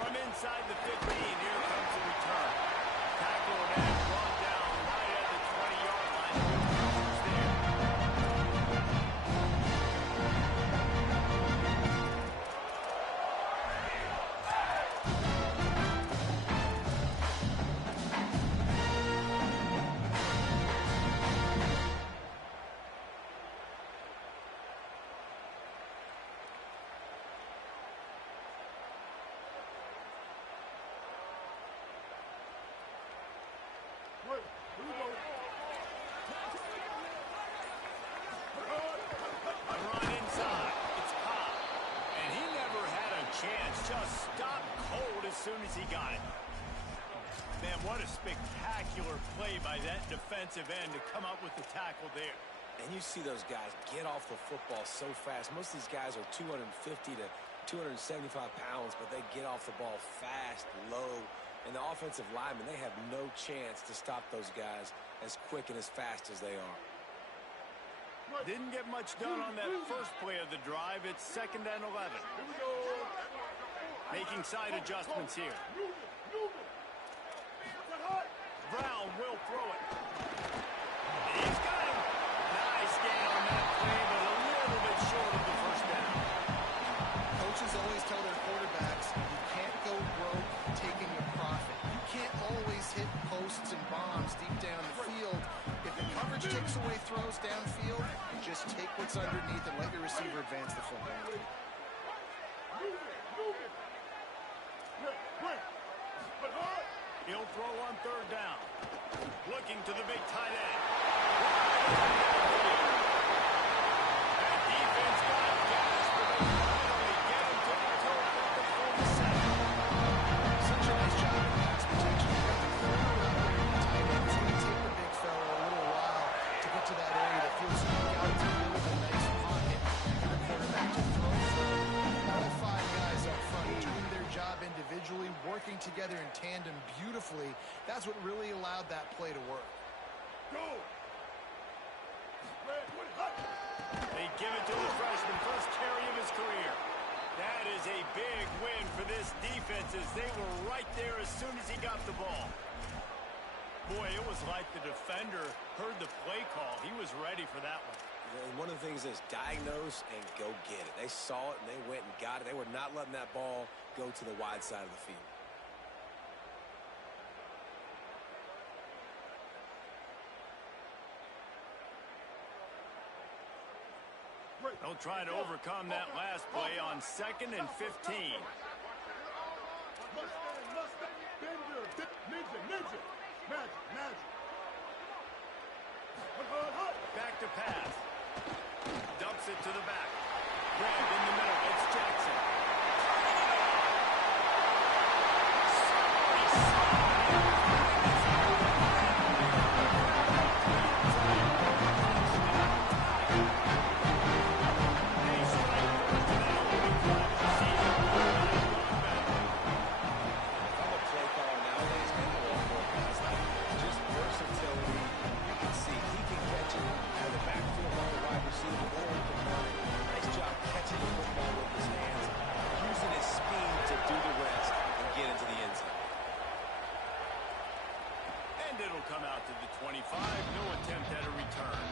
From inside the 15, here comes the return. Tackled and brought down right at the 20-yard line. It's there. Run inside. It's Ncaa. And he never had a chance. Just stopped cold as soon as he got it. Man, what a spectacular play by that defensive end to come up with the tackle there. And you see those guys get off the football so fast. Most of these guys are 250 to 275 pounds, but they get off the ball fast, low. And the offensive linemen, they have no chance to stop those guys as quick and as fast as they are. Didn't get much done on that first play of the drive. It's 2nd and 11. Making side adjustments here. Brown will throw it. He's got him. Nice gain on that play, but a little bit short of the first down. Coaches always tell their quarterbacks, you can't go broke taking a profit. You can't always hit posts and bombs deep down the field. If the coverage takes away throws downfield, just take what's underneath and let your receiver advance the football. He'll throw on 3rd down. Looking to the big tight end. That defense got gas, but they finally get him to the turf at the 47. Such a nice job in pass protection. You got the corner out there in the tight end. It's going to take the big fella a little while to get to that area that feels like out to build a nice pocket for the quarterback to throw from. All 5 guys up front doing their job individually, working together in tandem beautifully. That's what really allowed that play to work. They give it to the freshman, first carry of his career. That is a big win for this defense as they were right there as soon as he got the ball. Boy, it was like the defender heard the play call. He was ready for that one. And one of the things is diagnose and go get it. They saw it and they went and got it. They were not letting that ball go to the wide side of the field. They'll try to overcome that last play on 2nd and 15. Back to pass. Dumps it to the back. Grab in the middle. It's Jackson. It'll come out to the 25. No attempt at a return.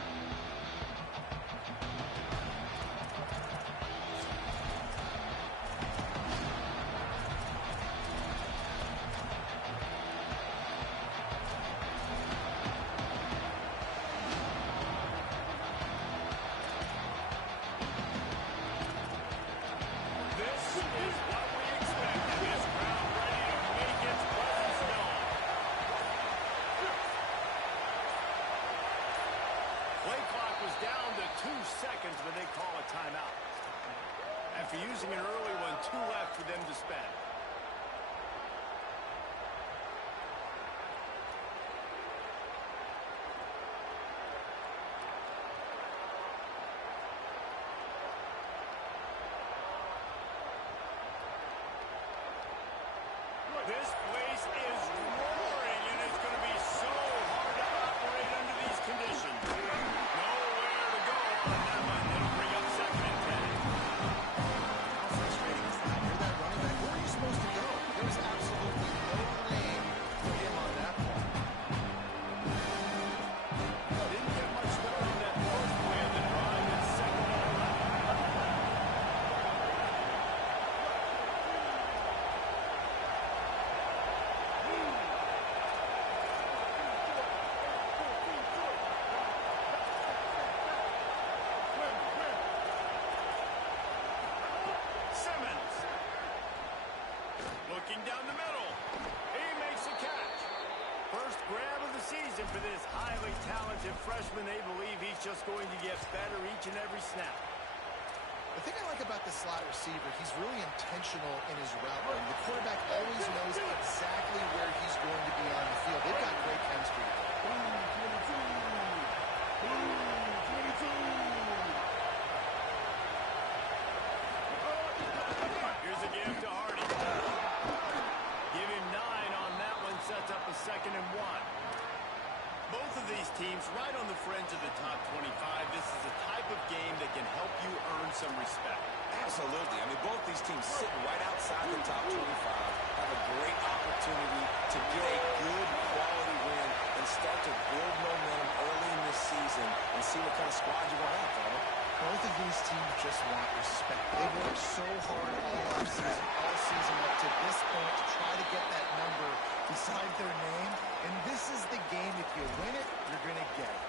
This is what we expected. This crowd ready to make its presence known. Play clock was down to 2 seconds when they call a timeout. After using an early one, 2 left for them to spend. Looking down the middle. He makes a catch. First grab of the season for this highly talented freshman. They believe he's just going to get better each and every snap. The thing I like about the slot receiver, he's really intentional in his route running. The quarterback always knows exactly where he's going to be on the field. They've got great chemistry. Here's a give to Hardy. Give him 9 on that one. Sets up a 2nd and 1. Both of these teams right on the fringe of the top 25. This is a type of game that can help you earn some respect. Absolutely. I mean, both these teams sitting right outside the top 25 have a great opportunity to get a good quality win and start to build momentum early in this season and see what kind of squad you're going to have, Farmer. Both of these teams just want respect. They've worked so hard all offseason, all season up to this point to try to get that number beside their name. And this is the game. If you win it, you're going to get it.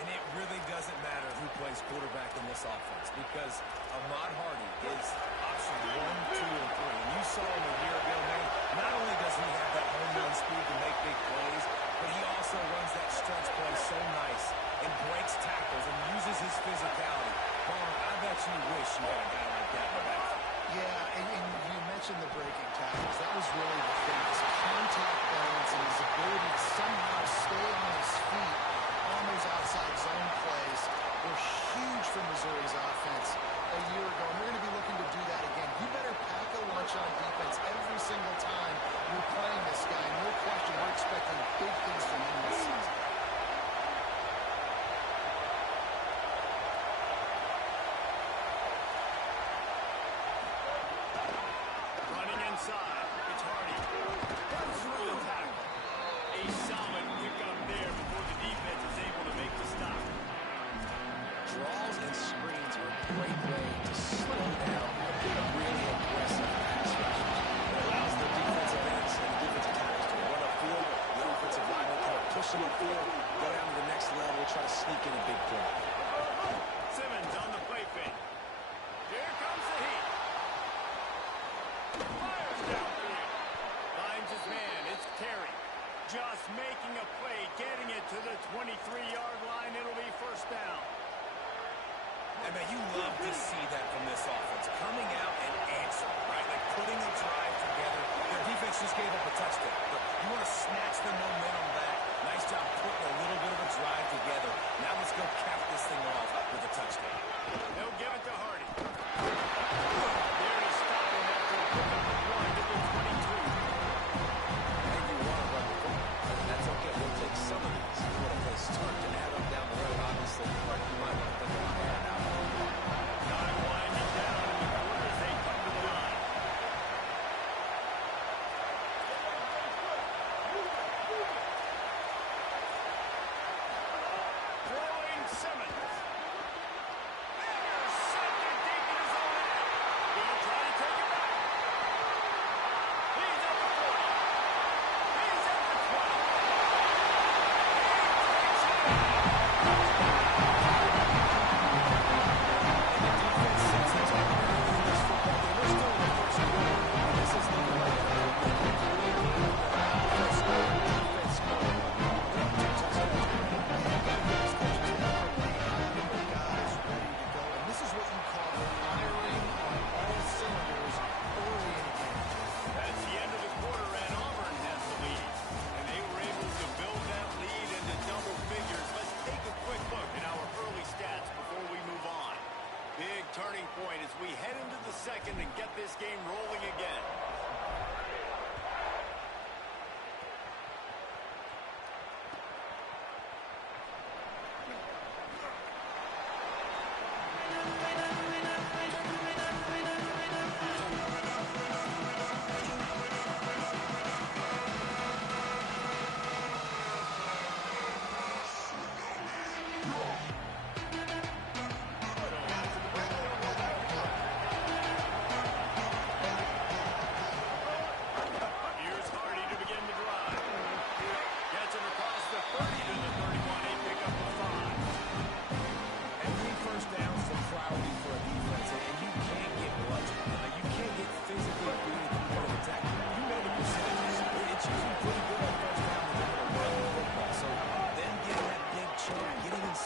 And it really doesn't matter who plays quarterback in this offense because Ahmad Hardy is option 1, 2, and 3. And you saw him a year ago, man. Not only does he have that home run speed to make big plays, but he also runs that stretch play so nice and breaks tackles and uses his physicality. Palmer, I bet you wish you had a guy like that in the backfield. Yeah, and you mentioned the breaking tackles. That was really the thing. His contact balance and his ability to somehow stay on his feet on those outside zone plays were huge for Missouri's offense a year ago. And we're going to be looking to do that again. You better pack a lunch on defense every single time you're playing this guy. No question, we're expecting big things from him this season. Running inside. It's Hardy. Runs through the tackle. A solid pickup there before the defense is able to make the stop. Draws and screens are a great way to slow down a really aggressive pass rush. It allows the defensive ends and the defensive tackles to run upfield. The offensive linemen kind of push them upfield, go down to the next level, try to sneak in a big play. Simmons on the play fake. Here comes the heat. Fires downfield. Finds his man. It's Terry. Just making a play, getting it to the 23-yard line. It'll be first down. And man, you love to see that from this offense. Coming out and answering, right? Like putting a drive together. Their defense just gave up a touchdown. But you want to snatch the momentum back. Nice job putting a little bit of a drive together. Now let's go cap this thing off with a touchdown. They'll give it to Hardy. There to stop him after a pickup of 1 to the 22. And you want to run the ball. That's okay. We'll take some of these. You want to play start and add them down the road, obviously. You might want to think about that out. Time winding down in the quarter as they come to the line. Throwing Simmons. Intercepted deep in his own end. Gonna try to take it back. He's at the 40. He's at the 20. That's the end of the quarter, and Auburn has the lead. And they were able to build that lead into double figures. Let's take a quick look at our early stats before we move on. Big turning point as we head into the second and get this game rolling again.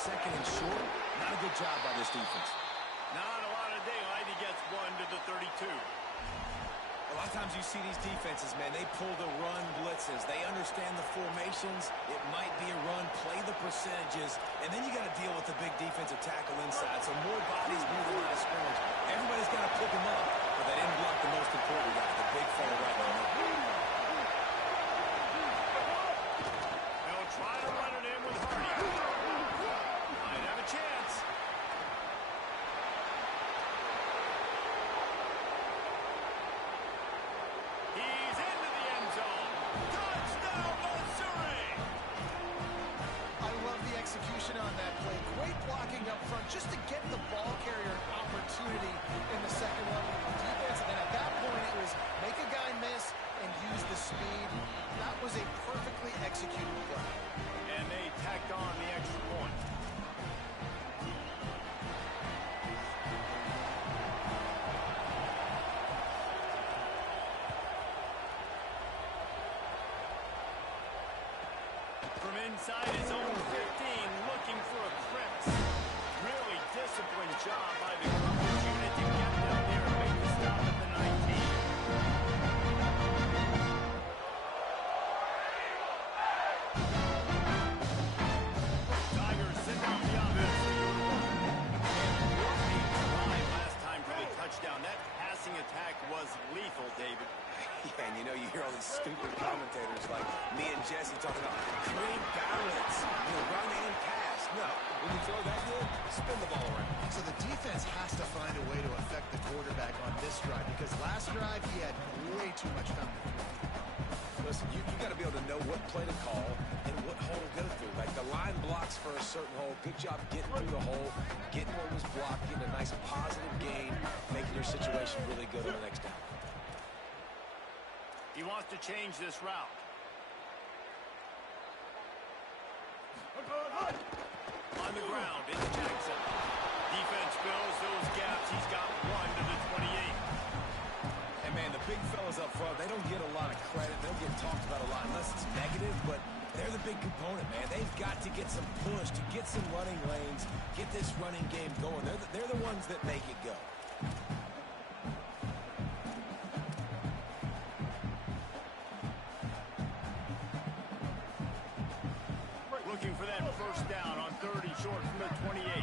second and short. Not a good job by this defense. Not a lot of daylight. He gets 1 to the 32. A lot of times you see these defenses, man, they pull the run blitzes. They understand the formations. It might be a run, play the percentages, and then you got to deal with the big defensive tackle inside. So more bodies near the line of scrimmage. Everybody's got to pick him up, but they didn't block the most important guy, the big fella right in the middle. They'll try to run it in with Hardy. Might have a chance. He's into the end zone. Touchdown, Missouri! I love the execution on that play. Great blocking up front just to get the ball carrier an opportunity in the second one with the defense. And then at that point, it was make a guy miss and use the speed. That was a perfectly executed play. And they tacked on the extra point. From inside his own 15, looking for a crevice. Really disciplined job by the coverage unit to get down there and make the stop at the 19. Tigers send out the offense. Last time for the touchdown. That passing attack was lethal, David. Yeah, and you know, you hear all these stupid commentators like me and Jesse talking about great balance, run and pass. No, when you throw that good, spin the ball around. So the defense has to find a way to affect the quarterback on this drive because last drive he had way too much time to throw. Listen, you got to be able to know what play to call and what hole to go through. Like the line blocks for a certain hole. Good job getting through the hole, getting what was blocked, getting a nice positive gain, making your situation really good on the next down. He wants to change this route. On the ground, it's Jackson. Defense fills those gaps. He's got 1 to the 28. And, man, the big fellas up front, they don't get a lot of credit. They don't get talked about a lot unless it's negative, but they're the big component, man. They've got to get some push, to get some running lanes, get this running game going. They're the ones that make it go. Looking for that first down on 30 short from the 28.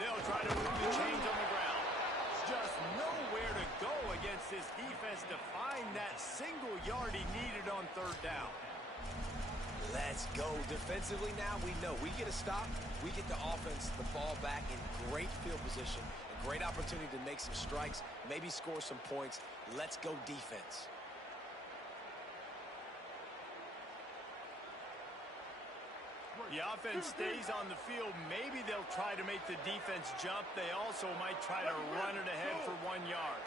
They'll try to move the chains on the ground. Just nowhere to go against this defense to find that single yard he needed on third down. Let's go. Defensively now, we know we get a stop, we get the offense, the ball back in great field position, a great opportunity to make some strikes, maybe score some points. Let's go defense. The offense stays on the field. Maybe they'll try to make the defense jump. They also might try to run it ahead for 1 yard.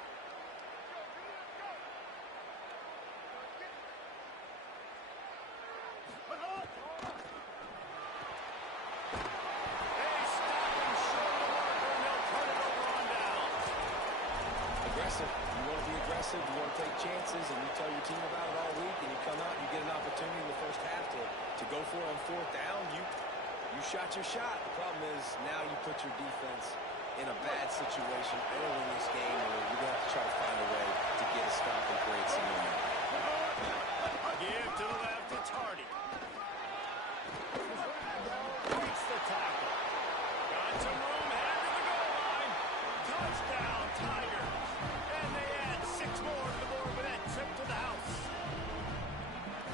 You want to take chances, and you tell your team about it all week, and you come out and you get an opportunity in the first half to go for it on fourth down. You shot your shot. The problem is now you put your defense in a bad situation early in this game, or you're going to have to try to find a way to get a stop and create some momentum. Give to the left, it's Hardy. Breaks the tackle. Got some room, headed to the goal line. Touchdown, Tigers. And they add 6 more to the board with that trip to the house.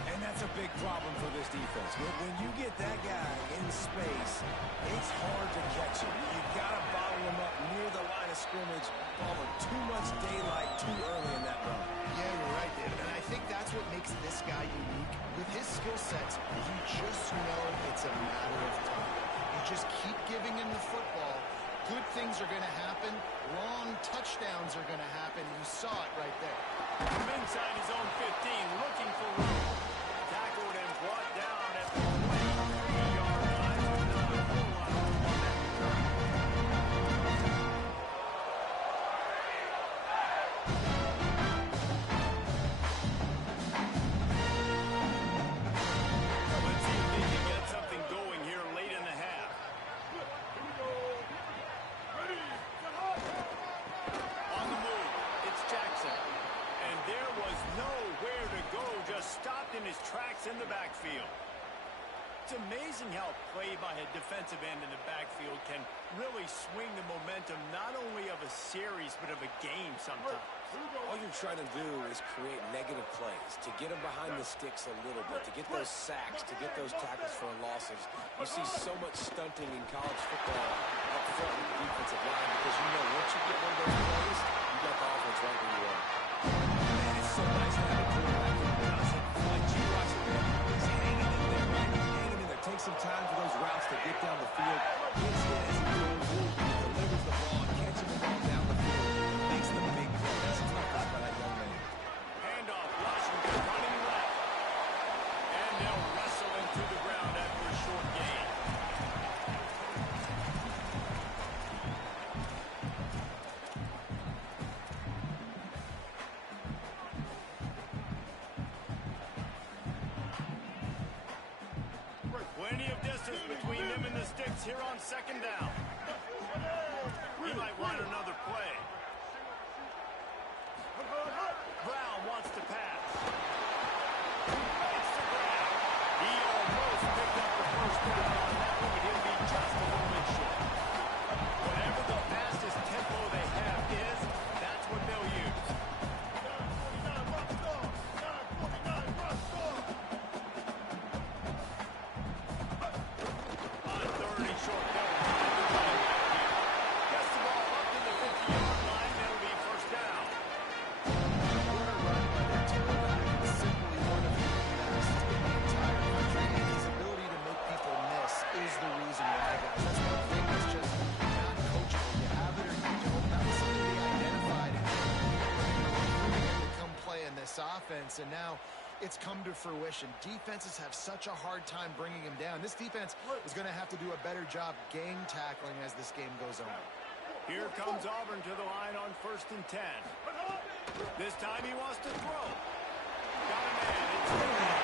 And that's a big problem for this defense. When you get that guy in space, it's hard to catch him. You got to bottle him up near the line of scrimmage, follow too much daylight too early in that run. Yeah, you're right, David. And I think that's what makes this guy unique. With his skill sets, you just know it's a matter of time. You just keep giving him the football. Good things are going to happen. Long touchdowns are going to happen. You saw it right there. From inside his own 15, looking for room. Tackled and brought down at the 23-yard line. Not a whole lot of room on that return. Amazing how play by a defensive end in the backfield can really swing the momentum not only of a series but of a game sometimes. All you're trying to do is create negative plays, to get them behind the sticks a little bit, to get those sacks, to get those tackles for losses. You see so much stunting in college football up front with the defensive line because you know once you get one of those plays, you got the offense right where you are. Man, it's so nice to have a quarterback who doesn't flinch. You watch him, he's hanging in there, right? Hanging in there. Take some time for those routes to get down the field. Gets hit as he goes, delivers the ball, catching the ball down the field. Makes the big play. That's tough by that young man. Handoff, Washington running left. And they'll wrestle him to the ground after a short gain. Plenty of distance between them and the sticks here on second down. He might want another play. Brown wants to pass. It's the grab. He almost picked up the first down on that one, but he'll be just a little bit short. Whatever the fastest tempo they have is, that's what they'll use. On third and short, they'll run the running back here. Gets the ball up to the 50-yard line, that'll be first down. What a run by their tailback is simply one of the best in the entire country, and his ability to make people miss is the reason why, guys. That's one thing that's just not coachable. You have it or you don't. That was something they identified and recruiting him to come play in this offense, and now it's come to fruition. Defenses have such a hard time bringing him down. This defense is going to have to do a better job game tackling as this game goes on. Here comes Auburn to the line on 1st and 10. This time he wants to throw. Got a man. It's Ncaa.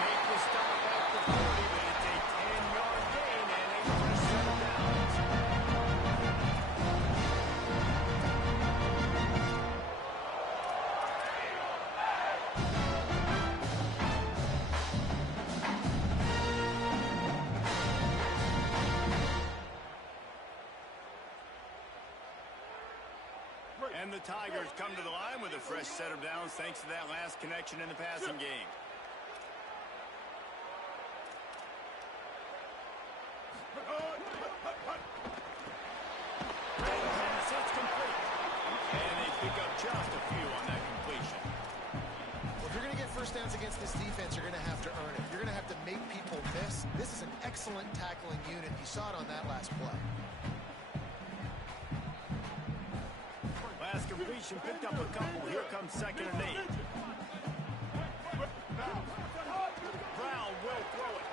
Make the stop at the 40, but it's a 10-yard gain and a first set of downs. And the Tigers come to the line with a fresh set of downs thanks to that last connection in the passing game. Great pass, it's complete. And they pick up just a few on that completion. Well, if you're going to get first downs against this defense, you're going to have to earn it. You're going to have to make people miss. This is an excellent tackling unit. You saw it on that last play. Last completion, picked up a couple. Here comes 2nd and 8. Brown will throw it.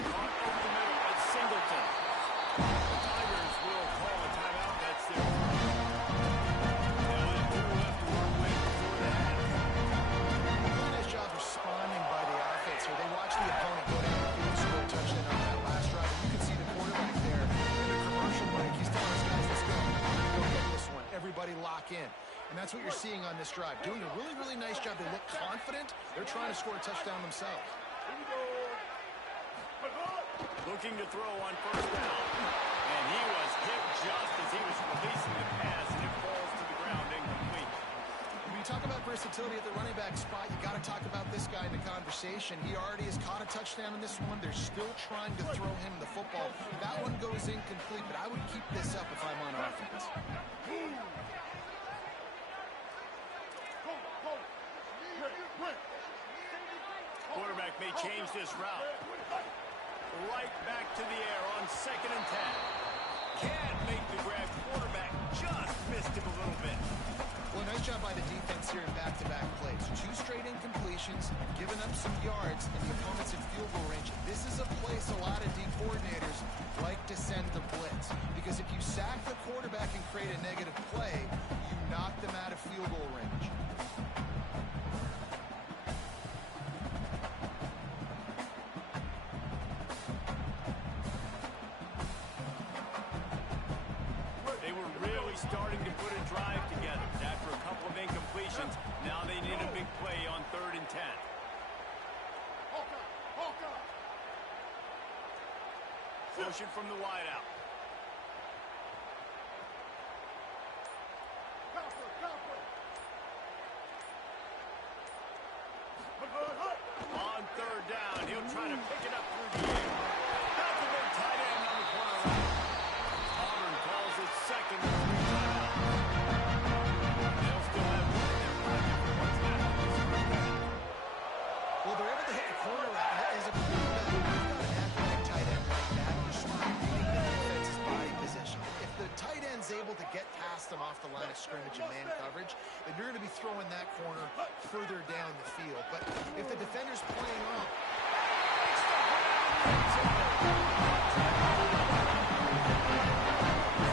Caught over the middle by Singleton. The Tigers will call a timeout. That's their first. They'll have 2 left to work with before the half. Really nice job responding by the offense here. They watched the opponent go down the field, score a touchdown on that last drive. And you can see the quarterback there in the commercial break. He's telling his guys, let's go. Go get this one. Everybody lock in. And that's what you're seeing on this drive. Doing a really, really nice job. They look confident. They're trying to score a touchdown themselves. Looking to throw on 1st down. And he was hit just as he was releasing the pass, and it falls to the ground incomplete. When you talk about versatility at the running back spot, you got to talk about this guy in the conversation. He already has caught a touchdown in this one. They're still trying to throw him the football. That one goes incomplete, but I would keep this up if I'm on offense. Quarterback may change this route. Right back to the air on 2nd and 10. Can't make the grab. Quarterback just missed him a little bit. Well, nice job by the defense here in back-to-back plays. 2 straight incompletions, giving up some yards, and the opponent's in field goal range. This is a place a lot of D coordinators like to send the blitz, because if you sack the quarterback and create a negative play, you knock them out of field goal range. They were really starting to put a drive together. After a couple of incompletions, now they need a big play on 3rd and 10. Motion from the wideout. On third down, he'll try to pick it up through the air. That's a big tight end on the corner route. Auburn calls it second and 3 timeouts. They'll still have one in their pocket for what's left of this first half. Well, they're able to hit the corner route. As a quarterback, you've got an athletic tight end like that. You're smart reading the defense's body position. If the tight end's able to get past them off the line of scrimmage and man coverage, then you're going to be throwing that corner further down the field. But if the defender's playing off,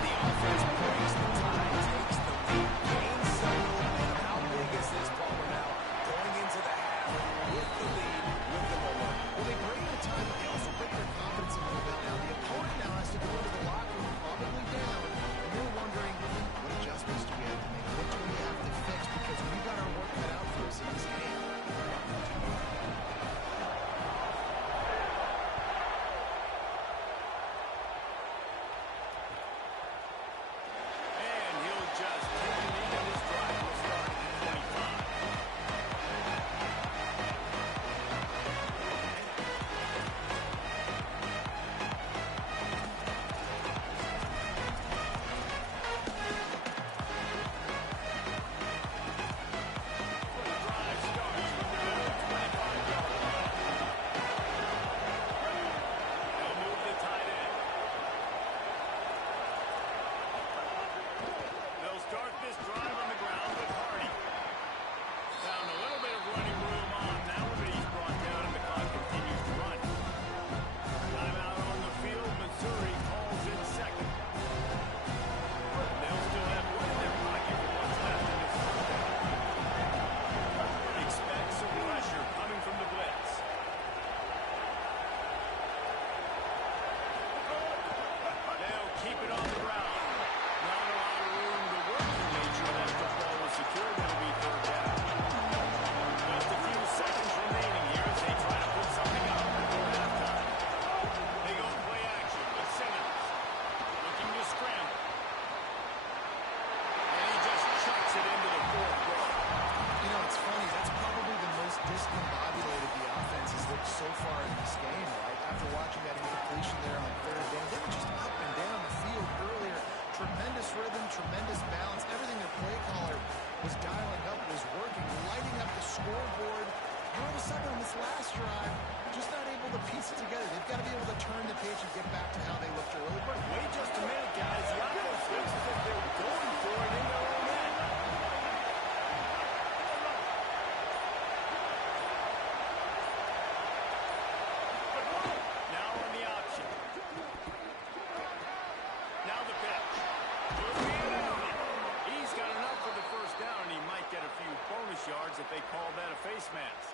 The offense breaks the tie, takes the lead, gains some momentum. How big is this ball now? Going into the half with the lead, with the momentum. well, they break the time, but they also break their confidence a little bit now. The opponent now has to go into the locker room, probably down, and they're wondering, what adjustments do we have to make? What do we have to fix? Because we've got our work cut out for us in this game. And he'll just take the lead in this drive. We'll start at the 25. The drive starts from their own 25-yard line. They'll move the tight end. They'll start this drive on the ground with Hardy. Found a little bit of running room on that one, but he's brought down and the clock continues to run. Timeout on the field. Missouri calls it second. They'll still have one in their pocket for what's left in this first half. Expect some pressure coming from the blitz. They'll keep it on the ground. Not a lot of room to work in nature. That football was secured. It'll be third down. Just a few seconds remaining here as they try to put something up before halftime. They go play action with Simmons. Looking to scramble. And he just chucks it into the fourth row. You know, it's funny. That's probably the most discombobulated the offense has looked so far in this game, right? After watching that incompletion there on third down, they were just up and down the field earlier. Tremendous rhythm, tremendous balance. Everything their play caller was dialing up was working, lighting up the scoreboard. And all of a sudden, on this last drive, just not able to piece it together. They've got to be able to turn the page and get back to how they looked earlier. But wait just a minute, guys. The offense looks as if they're going for it in their own end. Now on the option. Now the pitch. He's got enough for the first down, and he might get a few bonus yards if they call that a face mask.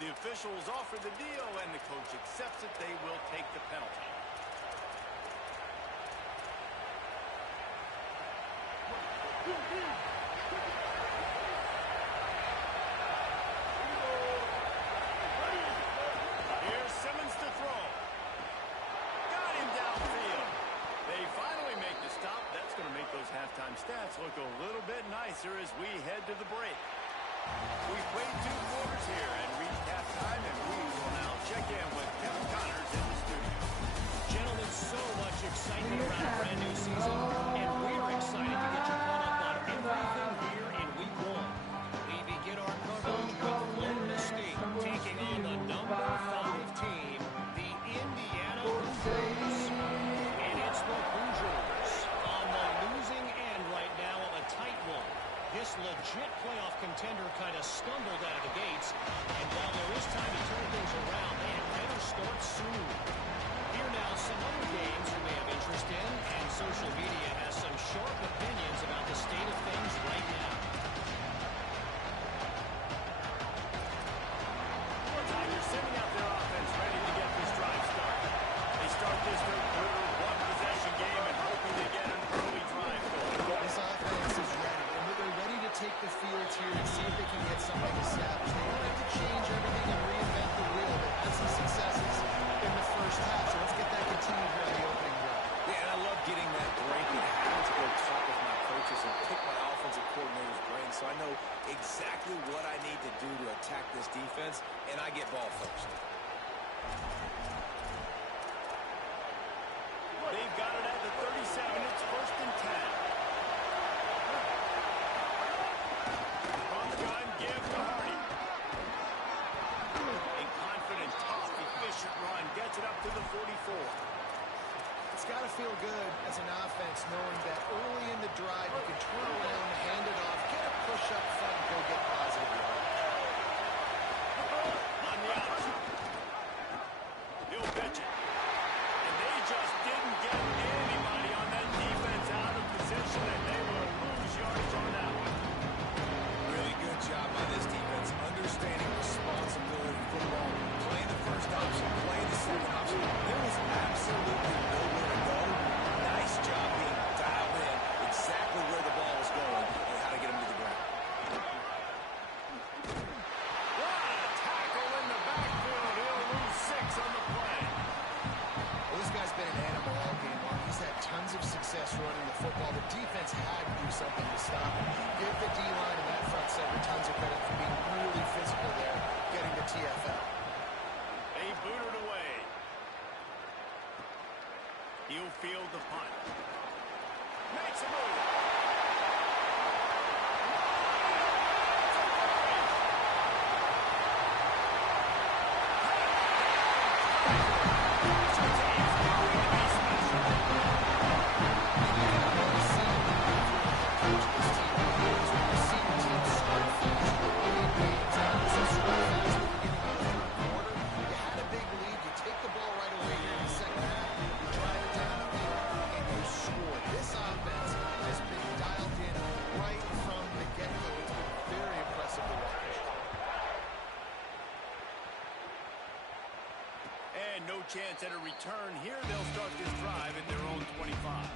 The officials offer the deal, and the coach accepts it. They will take the penalty. Here's Simmons to throw. Got him downfield. They finally make the stop. That's going to make those halftime stats look a little bit nicer as we head to the break. We've played 2 quarters here and reached halftime, and we will now check in with Kevin Connors in the studio. Gentlemen, so much excitement around a brand new season, and we're excited to get you caught up on everything here in Week 1. We begin our coverage with Florida State taking on the number 5 team, the Indiana Hoosiers. And it's the Hoosiers on the losing end right now of a tight one. This legit playoff contender kind of stumbled out of the gates, and while there is time to turn things around, they had better start soon. Here now, some other games you may have interest in, and social media has some sharp opinions about the state of things right now. Tigers sending out their offense ready to get this drive started. They start this third quarter, one-possession game, and hoping to get an early drive going. This offense is ready, and they're ready to take the field here and see if they can get something established. They don't have to change everything and reinvent the wheel. They had some successes in the first half, so let's get that continue here on the opening drive. Yeah, and I love getting that break and having to go talk with my coaches and pick my offensive coordinator's brain so I know exactly what I need to do to attack this defense, and I get ball first. They've got it at the 37. It's 1st and 10. On the gun, give to Hardy. A confident, tough, efficient run. Gets it up to the 44. It's got to feel good as an offense knowing that early in the drive you can turn around, hand it off, get a push up front, and go get positive yards. On the outside. He'll pitch it. And they just didn't get anybody on that defense out of position, and they will lose yards on that one. Really good job by this defense, understanding responsibility in football, playing the first option, playing the second option. There was absolutely nowhere to go. Nice job being dialed in exactly where the ball was going and how to get him to the ground. What a tackle in the backfield. He'll lose 6 on the play. Well, this guy's been an animal all game long. He's had tons of success running the football. The defense had to do something to stop him. Give the D-line and that front seven tons of credit for being really physical there, getting the TFL. They boot it away. He'll field the punt. Makes a move. And no chance at a return here. They'll start this drive at their own 25.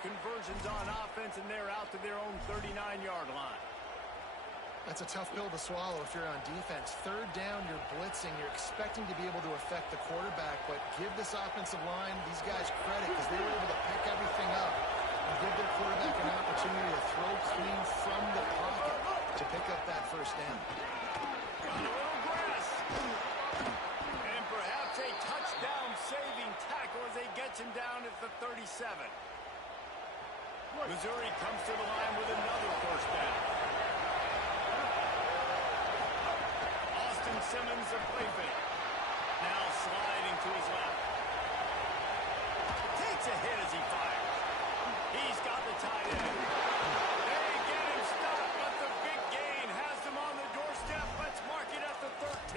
Conversions on offense, and they're out to their own 39-yard line. That's a tough pill to swallow if you're on defense. 3rd down, you're blitzing. You're expecting to be able to affect the quarterback, but give this offensive line, these guys, credit because they were able to pick everything up and give their quarterback an opportunity to throw clean from the pocket to pick up that 1st down. On a little grass. And perhaps a touchdown-saving tackle as they get him down at the 37. Missouri comes to the line with another 1st down. Austin Simmons, the play fake. Now sliding to his left. Takes a hit as he fires. He's got the tight end. They get him stopped, but the big gain has them on the doorstep. Let's mark it at the 13.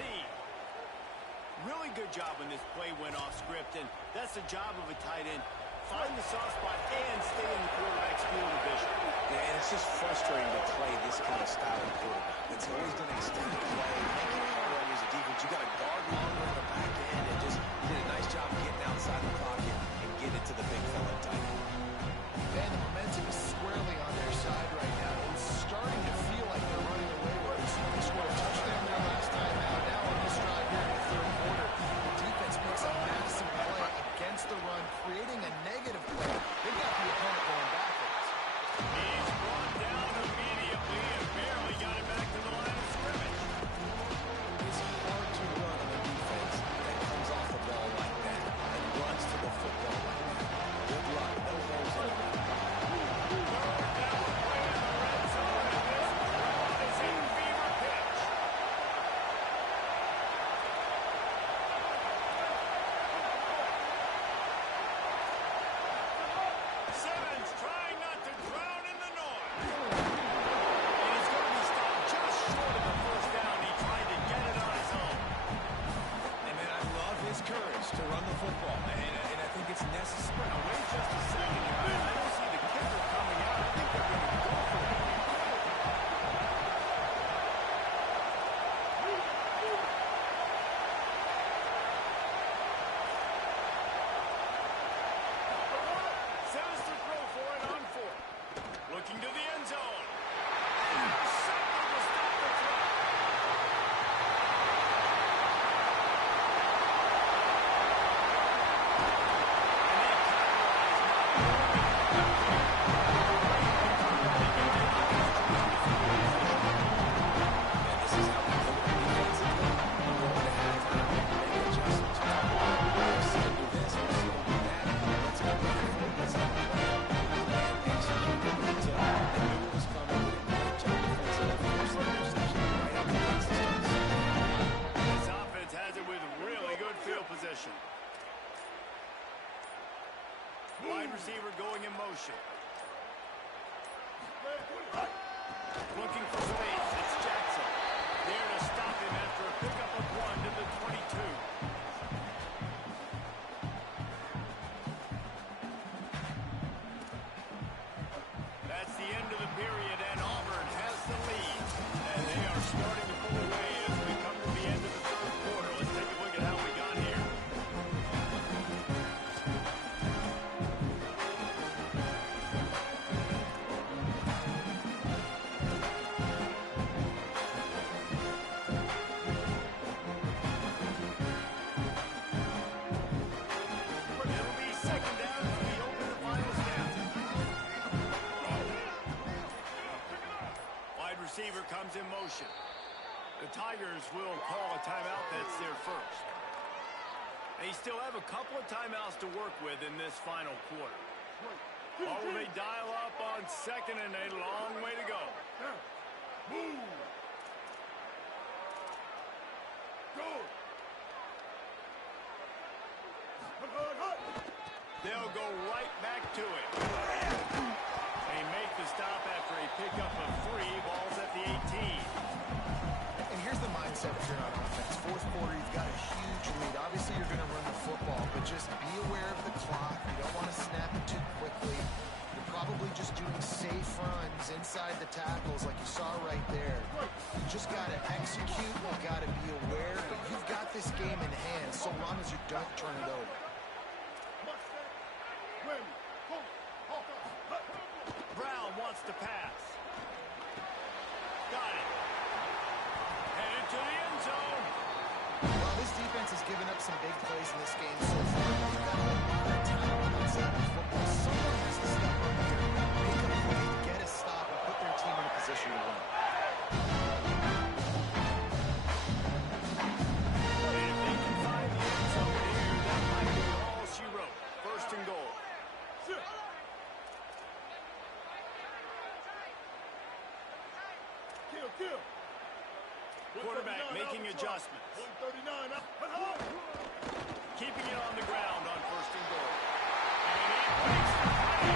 Really good job when this play went off script, and that's the job of a tight end. Find the soft spot and stay in the quarterback's field of vision. Yeah, and it's just frustrating to play this kind of style of quarterback. It's always going to extend the play, make it harder on you as a defense. You got to guard longer in the back end and just did a nice job of getting outside the pocket and getting it to the big fella tight. And the momentum is squarely on their side right now. It's starting to feel like they're running away with it. They scored a touchdown there last time. Now on this drive here in the 3rd quarter, the defense makes a massive play against the run, creates receiver going in motion. Looking for space. It's Jackson. There to stop him after a pickup of 1 to the 22. That's the end of the period, and Auburn has the lead. And they are starting to pull away as we come to the end of the third quarter. Let's take a look at how we got here. It'll be second down as we open the final snap. Wide receiver comes in motion. The Tigers will call a timeout. That's their first. They still have a couple of timeouts to work with in this final quarter. Or will they dial up on second and a long way to go? They'll go right back to it. They make the stop after a pickup of 3. Ball's at the 18. And here's the mindset if you're on offense. Fourth quarter, you've got a huge lead. Obviously, you're going to run the football, but just be aware of the clock. You don't want to snap it too quickly. You're probably just doing safe runs inside the tackles like you saw right there. You just got to execute. You've got to be aware, but you've got this game in hand so long as you don't turn it over. Brown wants to pass. Got it. Headed to the end zone. Well, this defense has given up some big plays in this game so far. They've got a lot of talent on that side of the football. Someone has to step up here, make a play, get a stop, and put their team in a position to win. And if they can find the end zone here, that might be all she wrote. First and goal. Quarterback making adjustments. Keeping it on the ground on first and goal. And it makes the play.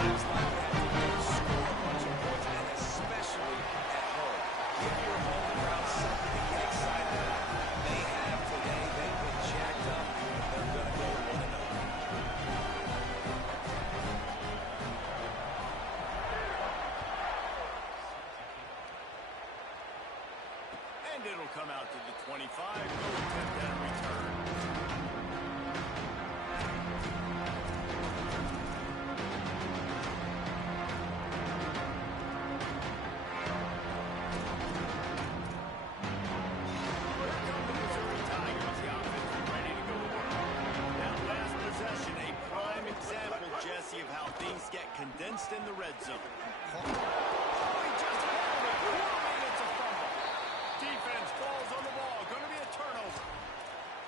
Drives like that to score a bunch of points, and especially at home. Give your home crowd something to get excited about. They have today. They've been jacked up, and they're going to go 1-0. And it'll come out to the 25. No attempt at a return. Here come the Missouri Tigers. The offense is ready to go to work. That last possession, a prime example, Jesse, of how things get condensed in the red zone. Oh, he just handled it. Poorly, it's a fumble. Defense falls on the ball. Going to be a turnover.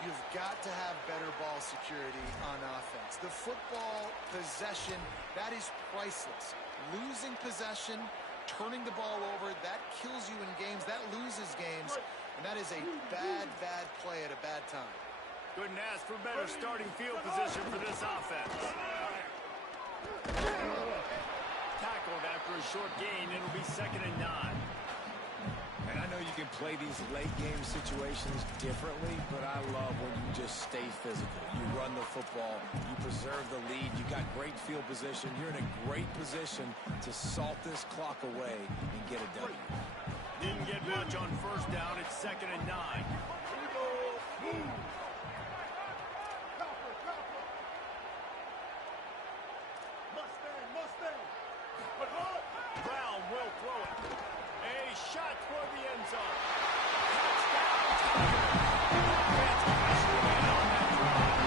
You've got to have better ball security on offense. The football possession, that is priceless. Losing possession, turning the ball over, that kills you in games. That loses games. And that is a bad, bad play at a bad time. Couldn't ask for better starting field position for this offense. Tackled after a short gain. It'll be 2nd and 9. And I know you can play these late-game situations differently, but I love when you just stay physical. You run the football, you preserve the lead, you got great field position, you're in a great position to salt this clock away and get a W. Didn't get much on first down. It's 2nd and 9. Brown will throw it. A shot toward the end zone. Touchdown, Tigers. Offense cashing in on that drive.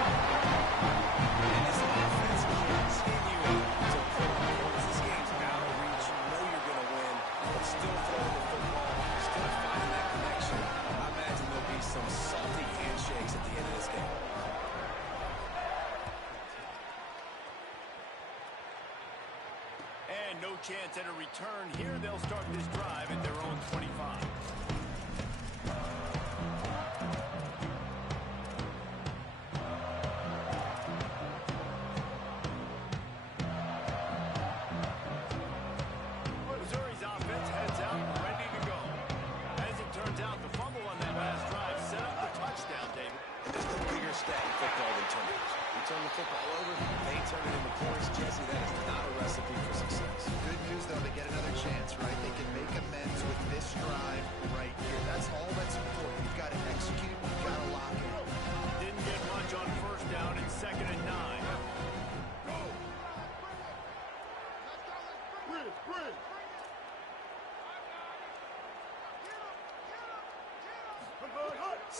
And this offense continuing to put up points. This game's out of reach. You know you're going to win, but still throwing the football, still finding that connection. I imagine there'll be some salty handshakes at the end of this game. And no chance at a return here. They'll start this drive at their own 25.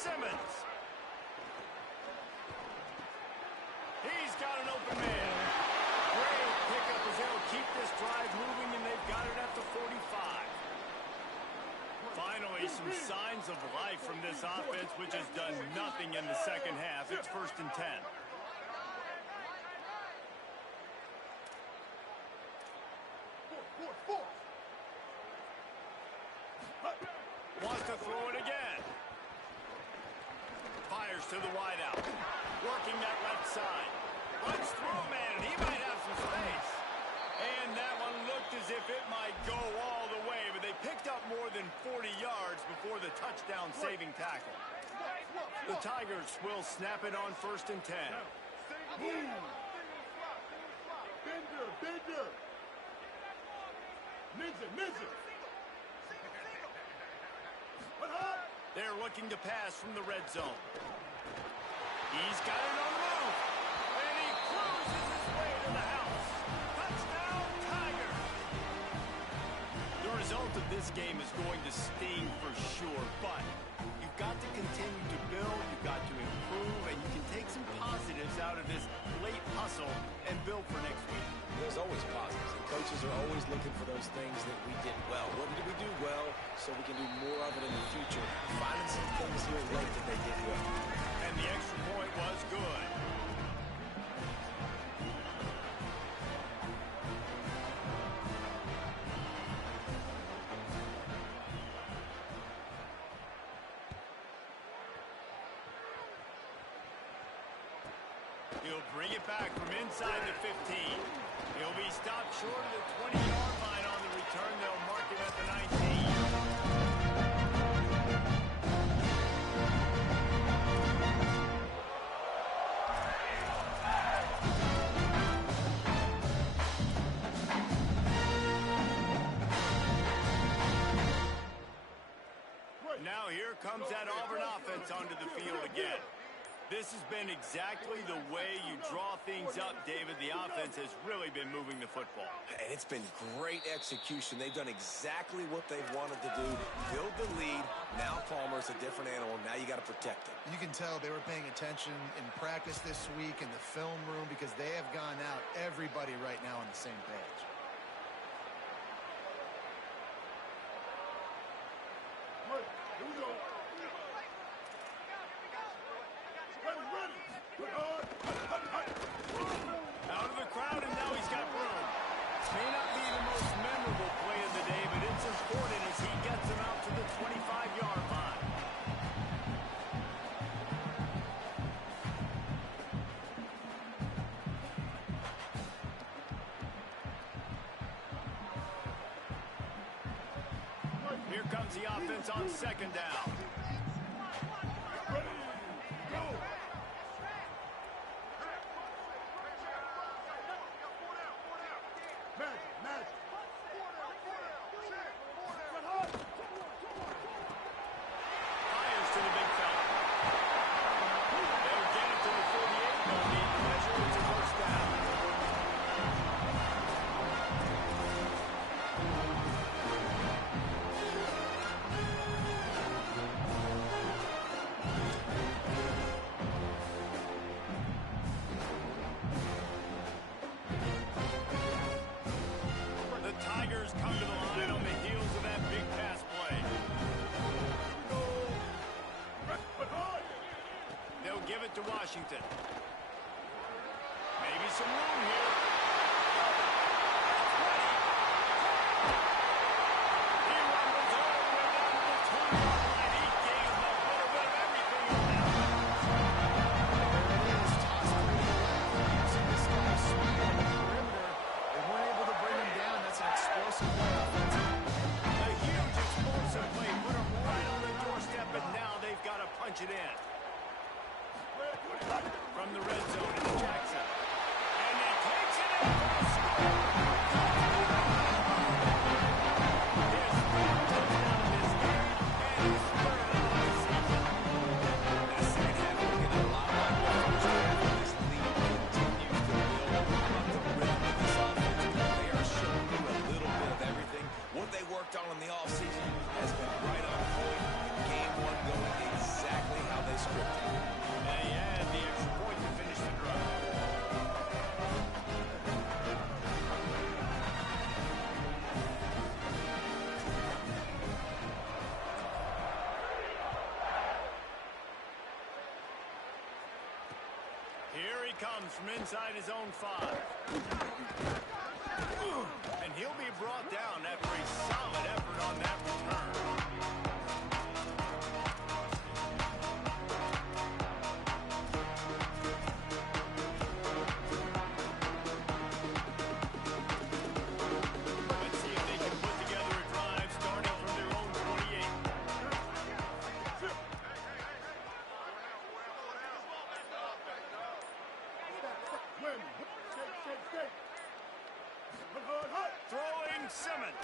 Simmons. He's got an open man. Great pickup as they'll keep this drive moving, and they've got it at the 45. Finally, some signs of life from this offense, which has done nothing in the second half. It's 1st and 10. Wants to throw it again. Fires to the wideout. Working that left side. Runs through a man, and he might have some space. And that one looked as if it might go all the way, but they picked up more than 40 yards before the touchdown-saving tackle. The Tigers will snap it on 1st and 10. Bender. Ninja. They're looking to pass from the red zone. He's got it on the move. And he cruises his way to the house. Touchdown, Tigers! The result of this game is going to sting for sure, but you've got to continue to build, you've got to improve, and you can take some positives out of this late hustle and build for next week. There's always positives, and coaches are always looking for those things that we did well. What did we do well so we can do more of it in the future? Finding some things here late that they did well. And the extra point was good. He'll bring it back from inside the 15. He'll be stopped short of the 20-yard line on the return. They'll mark him at the 19. Now here comes that Auburn offense onto the field again. This has been exactly the way you draw things up, David. The offense has really been moving the football. And it's been great execution. They've done exactly what they've wanted to do. Build the lead. Now Palmer's a different animal. Now you got to protect him. You can tell they were paying attention in practice this week in the film room because they have gone out, everybody right now on the same page. Here we go. Out of the crowd, and now he's got room. May not be the most memorable play of the day, but it's important as he gets him out to the 25-yard line. Here comes the offense on 2nd down. Come to the line on the heels of that big pass play. They'll give it to Washington. Maybe some room here. He rumbles all the way down to the 20-yard line. He gave a little bit of everything on that one. There it is, tossed through to the left. Using this guy's speed on the perimeter. They weren't able to bring him down. That's an explosive play offensively. A huge explosive play put him right on the doorstep, and now they've got to punch it in. From the red zone into Jackson. And they take from inside his own 5. And he'll be brought down after a solid effort on that return. Let's see if they can put together a drive starting from their own 28. Throwing Simmons.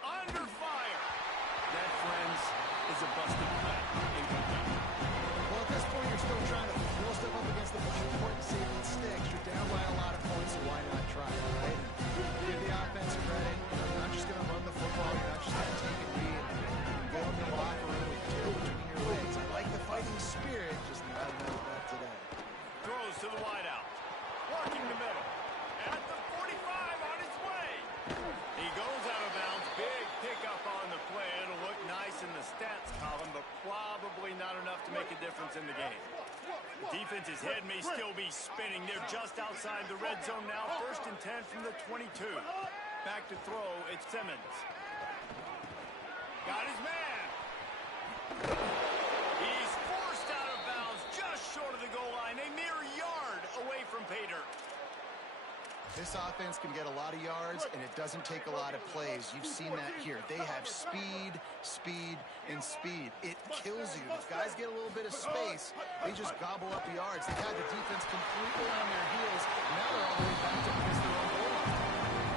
Under fire. That, friends, is a busted play. Incomplete. Well, at this point, you're still trying to throw stuff up against the point, see if it sticks. You're down by a lot of points, so why not try it, right? Give the offense credit. You're not just going to run the football. You're not just going to take a beat and go in the locker room with your tail between your legs. I like the fighting spirit, just not enough of that today. Throws to the wideout. Working the middle. At the 45 on his way. He goes out of bounds. Big pickup on the play. It'll look nice in the stats column, but probably not enough to make a difference in the game. The defense's head may still be spinning. They're just outside the red zone now. 1st and 10 from the 22. Back to throw. It's Simmons. Got his man. He's forced out of bounds just short of the goal line. A mere yard away from pay dirt. This offense can get a lot of yards, and it doesn't take a lot of plays. You've seen that here. They have speed, speed, and speed. It kills you. If guys get a little bit of space, they just gobble up yards. They had the defense completely on their heels. Now they're all the way back to against their own goal line.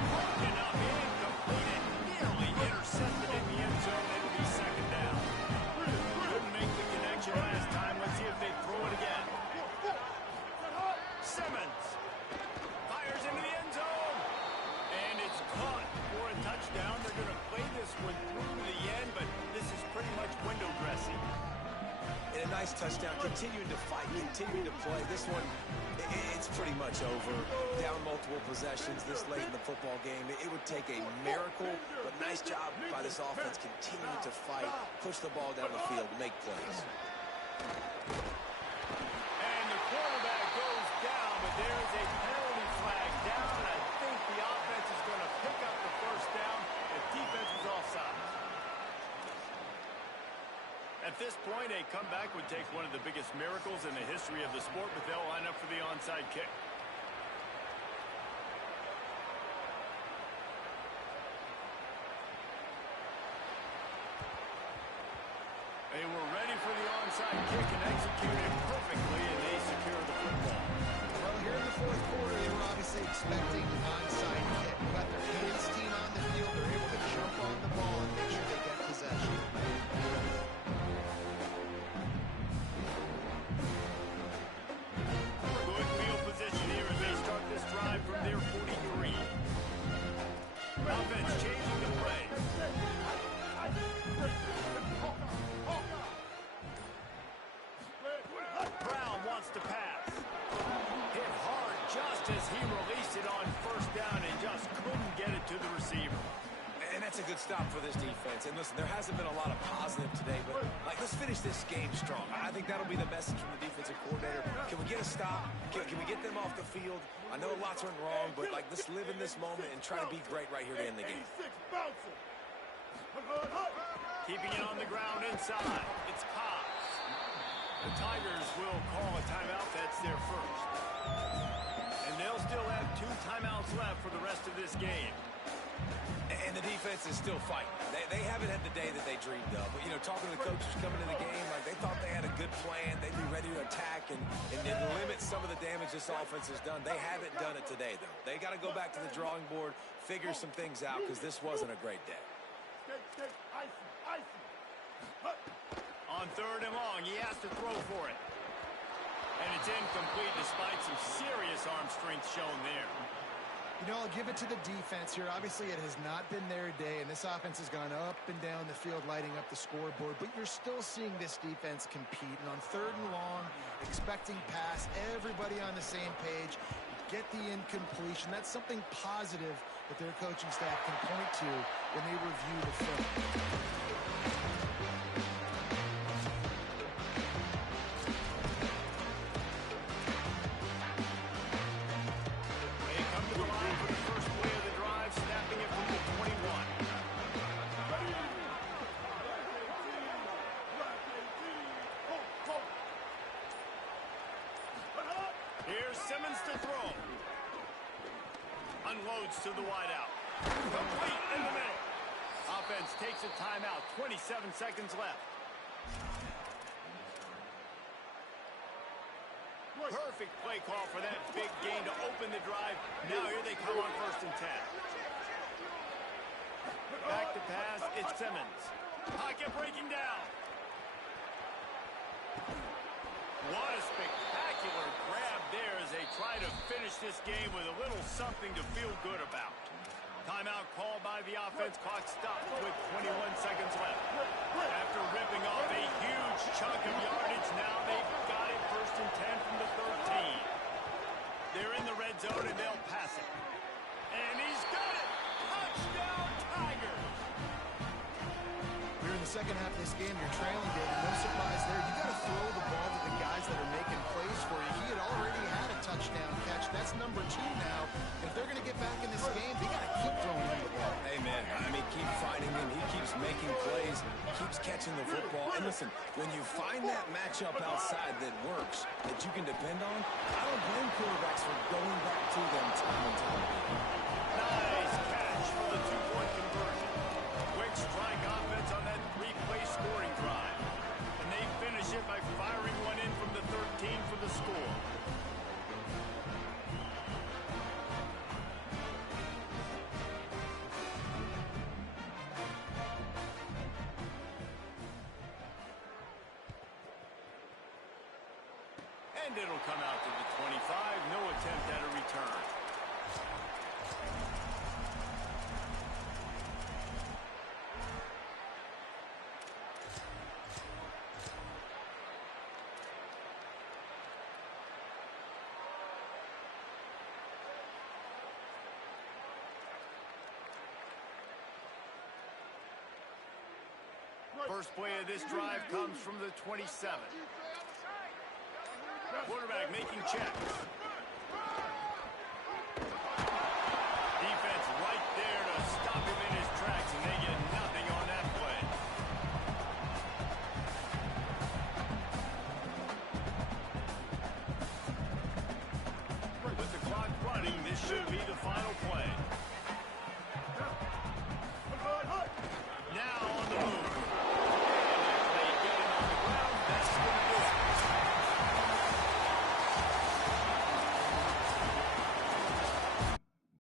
Broken up, incomplete, and nearly intercepted in the end zone. It'll be 2nd down. Couldn't make the connection last time. Let's see if they throw it again. Simmons fires into the end zone, and it's caught for a touchdown. They're going to play this one through to the end, but this is pretty much window dressing. And a nice touchdown, continuing to fight, continuing to play. This one, it's pretty much over. Down multiple possessions this late in the football game. It would take a miracle, but nice job by this offense continuing to fight, push the ball down the field, make plays. And the quarterback goes down, but there is a penalty flag down. I think the offense is going to pick up the 1st down. The defense is offside. At this point, a comeback would take one of the biggest miracles in the history of the sport, but they'll line up for the onside kick. They were ready for the onside kick and executed perfectly, and they secure the football. Well, here in the 4th quarter, they were obviously expecting an onside kick. Got their hands team on the field. They're able to jump on the ball and make sure they get possession. Good field position here as they start this drive from their 43. Offense changing the play. Brown wants to pass. Hit hard just as he released it on 1st down and just couldn't get it to the receiver. And that's a good stop for this defense. And listen, there hasn't been a lot of positive today, but let's finish this game strong. I think that'll be the message from the defensive coordinator. Can we get a stop? Can we get them off the field? I know lots went wrong, but let's live in this moment and try to be great right here to end the game. Keeping it on the ground inside. It's Ncaa. The Tigers will call a timeout. That's their 1st. And they'll still have 2 timeouts left for the rest of this game. And the defense is still fighting. They haven't had the day that they dreamed of. But, talking to the coaches coming to the game, they thought they had a good plan. They'd be ready to attack and limit some of the damage this offense has done. They haven't done it today, though. They got to go back to the drawing board, figure some things out, because this wasn't a great day. On 3rd and long, he has to throw for it. And it's incomplete despite some serious arm strength shown there. I'll give it to the defense here. Obviously, it has not been their day, and this offense has gone up and down the field, lighting up the scoreboard. But you're still seeing this defense compete. And on 3rd and long, expecting pass, everybody on the same page, get the incompletion. That's something positive that their coaching staff can point to when they review the film. Unloads to the wideout. Complete in the middle. Offense takes a timeout. 27 seconds left. Perfect play call for that big gain to open the drive. Now here they come on 1st and 10. Back to pass. It's Simmons. Pocket breaking down. What a spectacular grab there as they try to finish this game with a little something to feel good about. Timeout called by the offense. Clock stopped with 21 seconds left. After ripping off a huge chunk of yardage, now they've got it 1st and 10 from the 13. They're in the red zone and they'll pass it. And he's got it! Touchdown Tigers! We're in the second half of this game. You're trailing, David. No surprise there. You got to throw the ball to the guys that are making plays for you. He had already had a touchdown catch. That's number 2 now. If they're going to get back in this game, they got to keep throwing him the ball. Amen. I mean, keep finding him. He keeps making plays, keeps catching the football. And listen, when you find that matchup outside that works, that you can depend on, I don't blame quarterbacks for going back to them time and time again. Nice catch for the 2-point conversion. Quick strike offense on that 3-play scoring drive. And they finish it by firing one in from the 13 for the score. And it'll come out to the 25. No attempt at a return. First play of this drive comes from the 27. Quarterback making checks. Defense right there to stop him in his tracks, and they get nothing on that play. With the clock running, this should be the final play.